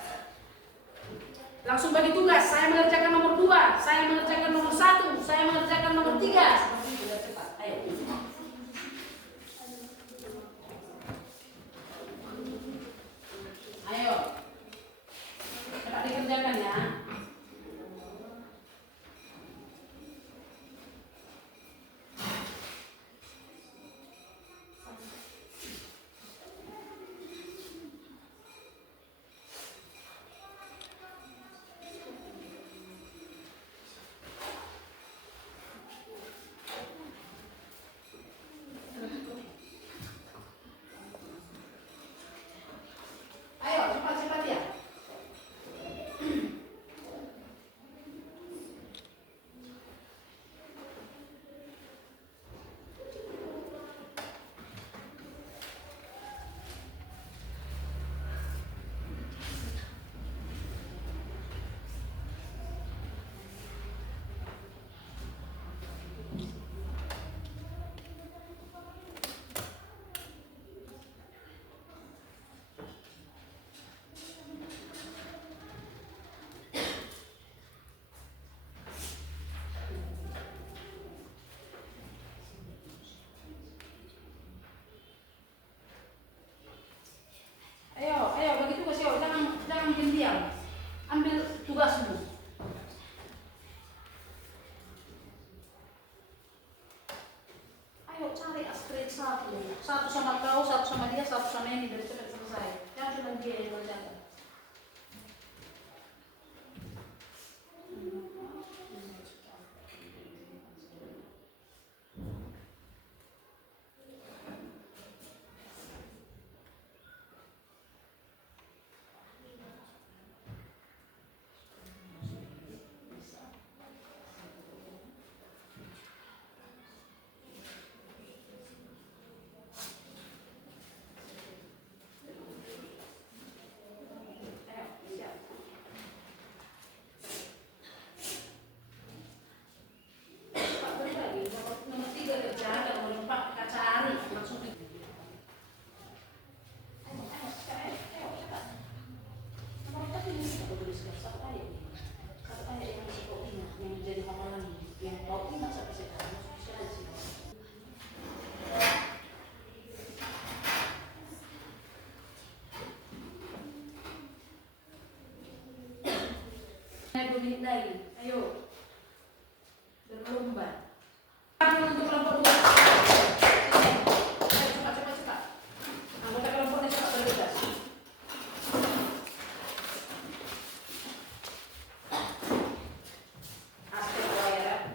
Langsung bagi tugas. Saya mengerjakan nomor 2, saya mengerjakan nomor 1, saya mengerjakan nomor 3. Seperti itu, biar cepat. Ayo. Ayo. Cepat dikerjakan ya. Ayo, cepat-cepat ya. Ayo, bagi tugas yo. Jangan diam. Ambil tugasmu. Ayo cari Astrid satu. Satu sama kau, satu sama dia, satu sama ini, dari cepat selesai. Jangan cuma dia yang mengerjakan. Lagi. Ayo berlomba. Untuk kelompok 2. Ayo cepat. Anggota kelompoknya cepat bertugas. Aspek ya.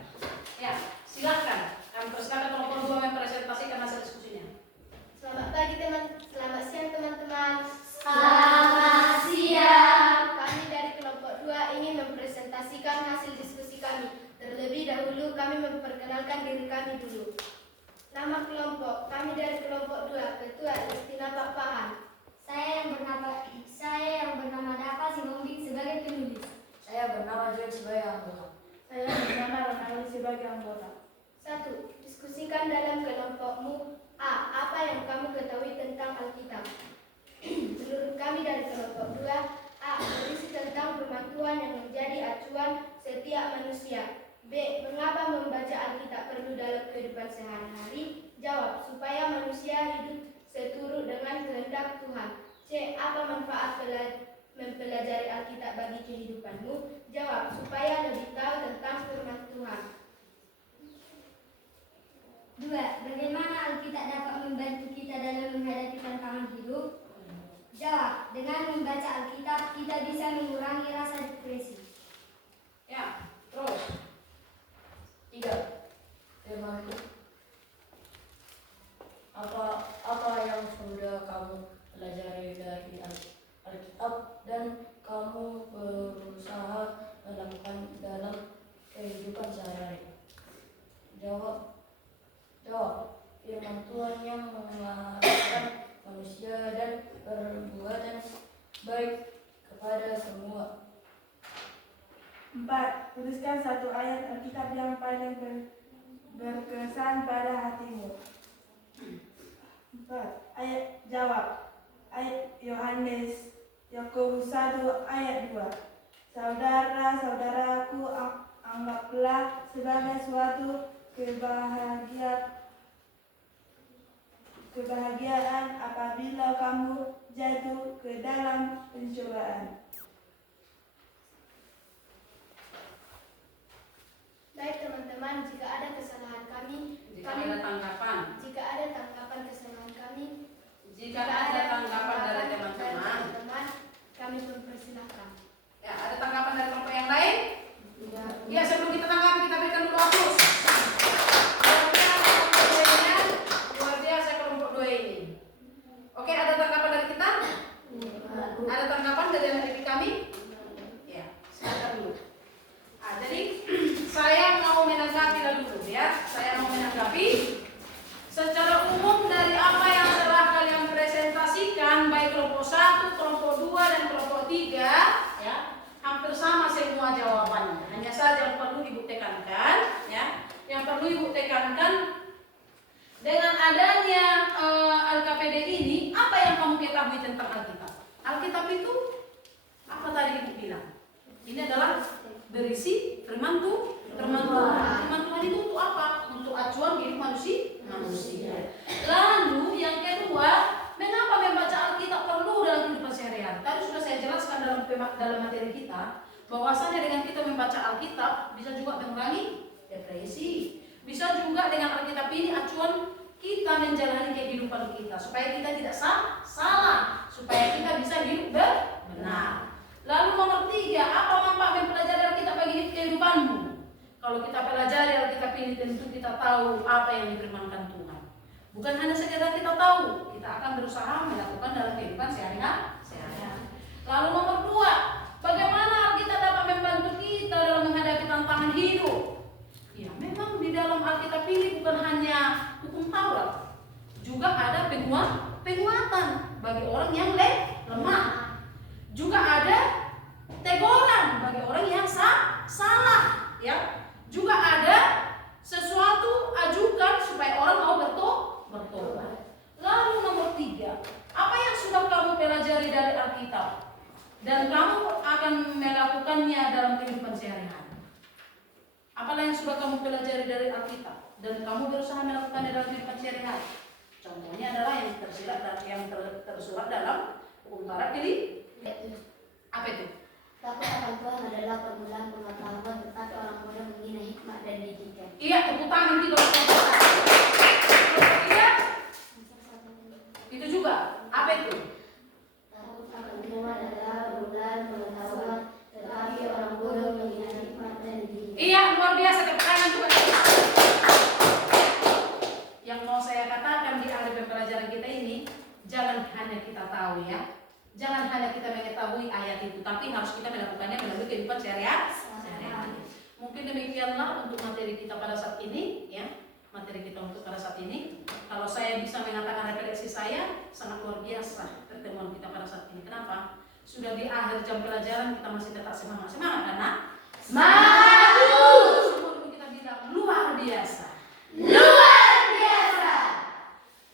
Ya, silakan. Kami persilakan kelompok 2 mempresentasikan hasil diskusinya. Selamat pagi selamat siang teman-teman. Selamat siang. Kami dari kelompok 2 ingin mempresentasikan hasil diskusi kami. Terlebih dahulu kami memperkenalkan diri kami dulu. Nama kelompok, kami dari kelompok 2, Ketua Istina Pak Pahan. Saya yang bernama Dapa Simombing sebagai penulis. Saya bernama Joy sebagai anggota. Saya bernama Ronaldo sebagai anggota. 1. Diskusikan dalam kelompokmu. A. Apa yang kamu ketahui tentang membaca Alkitab perlu dalam kehidupan sehari-hari? Jawab, supaya manusia hidup seturut dengan kehendak Tuhan. C. Apa manfaat mempelajari Alkitab bagi kehidupanmu? Jawab, supaya lebih tahu tentang firman Tuhan. 2. Bagaimana Alkitab dapat membantu kita dalam menghadapi tantangan hidup? Jawab, dengan membaca Alkitab kita bisa mengurangi rasa depresi. Ya, terus. 3. Firman apa yang sudah kamu pelajari dari Alkitab dan kamu berusaha melakukan dalam kehidupan sehari-hari? Jawab, firman Tuhan yang mengarahkan manusia dan perbuatan baik kepada semua. 4. Tuliskan satu ayat Alkitab yang paling berkesan pada hatimu. 4. Ayat jawab. Ayat Yohanes Yakobus 1 ayat 2. Saudara-saudaraku, anggaplah sebagai suatu kebahagiaan apabila kamu jatuh ke dalam pencobaan. Baik teman-teman, jika ada kesalahan kami, Jika ada tanggapan kesalahan kami, Jika ada tanggapan dari teman-teman, kami mempersilahkan. ya, ada tanggapan dari kelompok yang lain? Ya, sebelum kita tanggapi, kita berikan dulu aplaus. Luar biasa kelompok 2 ini. Oke, ada tanggapan dari kita? Ada tanggapan dari adik kami? Ya, silakan dulu. Jadi saya mau menanggapi dulu ya. Saya mau menanggapi secara umum dari apa yang telah kalian presentasikan, baik kelompok 1, kelompok 2, dan kelompok 3, ya, hampir sama semua jawabannya. Hanya saja yang perlu Ibu tekankan, ya, yang perlu Ibu tekankan dengan adanya LKPD ini, apa yang kamu ketahui tentang Alkitab? Alkitab itu apa tadi Ibu bilang? Ini adalah berisi firman Tuhan. Firman Tuhan itu untuk apa? Untuk acuan hidup manusia. Lalu yang kedua, mengapa membaca Alkitab perlu dalam kehidupan sehari-hari? Tadi sudah saya jelaskan dalam materi kita, bahwasannya dengan kita membaca Alkitab bisa juga mengurangi depresi. Bisa juga dengan Alkitab ini acuan kita menjalani kehidupan kita supaya kita tidak salah, supaya kita bisa hidup benar. Lalu nomor 3, apa manfaat mempelajari Alkitab bagi kehidupanmu? Kalau kita pelajari Alkitab ini tentu kita tahu apa yang difirmankan Tuhan. Bukan hanya sekedar kita tahu, kita akan berusaha melakukan dalam kehidupan sehari-hari. Lalu nomor 2, bagaimana Alkitab dapat membantu kita dalam menghadapi tantangan hidup? Ya, memang di dalam Alkitab ini bukan hanya hukum Taurat, juga ada penguatan bagi orang yang lemah. Juga ada teguran bagi orang yang salah, ya. Juga ada sesuatu ajukan supaya orang mau bertobat. Lalu nomor 3, apa yang sudah kamu pelajari dari Alkitab dan kamu akan melakukannya dalam kehidupan sehari-hari? Apalah yang sudah kamu pelajari dari Alkitab dan kamu berusaha melakukannya dalam kehidupan sehari-hari? Contohnya adalah yang tersurat dalam hukum Taurat ini. Apa itu? Takut akan Tuhan adalah permulaan pengetahuan, tetapi orang muda menghina hikmat dan didikan. Iya, tepuk tangan itu. Iya. Itu juga. Apa itu? Takut akan Tuhan adalah permulaan pengetahuan, tetapi orang muda menghina hikmat dan didikan. Iya, luar biasa, tepuk tangan juga. Yang mau saya katakan di akhir pembelajaran kita ini, jangan hanya kita tahu ya. Jangan hanya kita mengetahui ayat itu, tapi harus kita melakukannya melalui kehidupan sehari-hari. Mungkin demikianlah untuk materi kita pada saat ini, ya. Materi kita untuk pada saat ini. Kalau saya bisa mengatakan refleksi saya, sangat luar biasa pertemuan kita pada saat ini. Kenapa? Sudah di akhir jam pelajaran kita masih tetap semangat kan, Nak? Semangat! Semua kita bilang luar biasa. Luar biasa!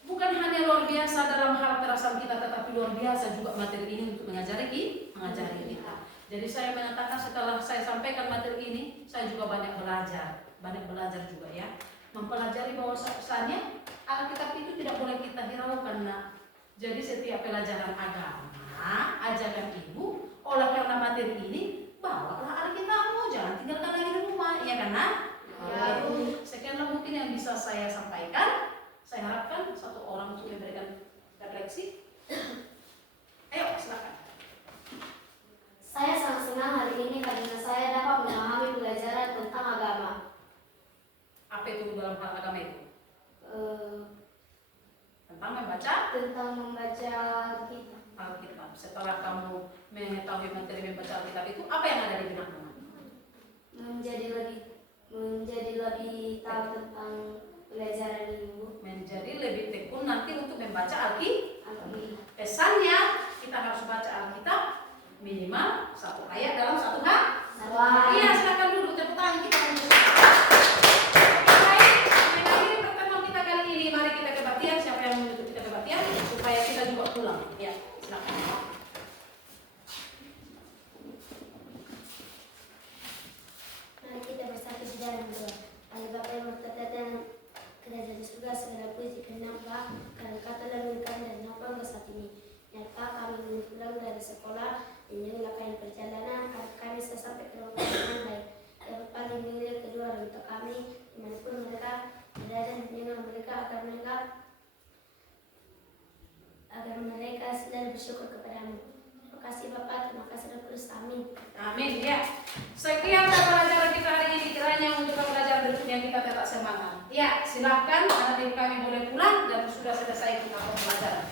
Bukan hanya luar biasa dalam hal perasaan kita, tetapi luar biasa juga materi ini untuk mengajari kita. Jadi saya mengatakan setelah saya sampaikan materi ini, saya juga banyak belajar banyak belajar juga ya. Mempelajari bahwasannya Alkitab itu tidak boleh kita hiraukan. Nah, jadi setiap pelajaran agama, ajaran ibu, oleh karena materi ini, bawalah Alkitabmu, jangan tinggalkan lagi di rumah, ya kan? Ya, Bu. Sekianlah mungkin yang bisa saya sampaikan. Saya harapkan satu orang untuk memberikan refleksi. Ayo, silakan. Saya sangat senang hari ini karena saya dapat memahami pelajaran tentang agama. Apa itu dalam hal agama itu? Tentang membaca Tentang membaca Alkitab. Alkitab. Setelah kamu mengetahui materi membaca Alkitab itu, apa yang ada di benakmu? menjadi lebih tahu tentang pelajaran ibu. Menjadi lebih tekun nanti untuk membaca Alkitab. Alkitab. Pesannya kita harus baca Alkitab minimal 1 ayat dalam 1 hari. Iya, silakan duduk, tepuk tangan kita untuk. Baik, mengakhiri pertemuan kita kali ini, mari kita kebaktian. Siapa yang menuntut kita kebaktian supaya kita juga pulang. Ya, silakan. Mari kita bersatu di dalam doa. Allah Bapa yang bertata dan kerajaan di surga, segala puji kehendak karena kata dan memberikan dan apa hingga saat ini. Nyata kami ingin pulang dari sekolah, lindungilah kami perjalanan, agar kami bisa sampai ke rumah dengan baik. Ya Bapa, lindungilah kedua orang tua kami, dimanapun mereka berada, lindungilah mereka agar mereka selalu bersyukur kepadamu. Terima kasih Bapa, terima kasih Roh Kudus, amin. Amin ya. Sekian pelajaran kita hari ini, kiranya untuk pelajaran berikutnya kita tetap semangat. Ya, silakan anak didik kami boleh pulang dan sudah selesai kita pembelajaran.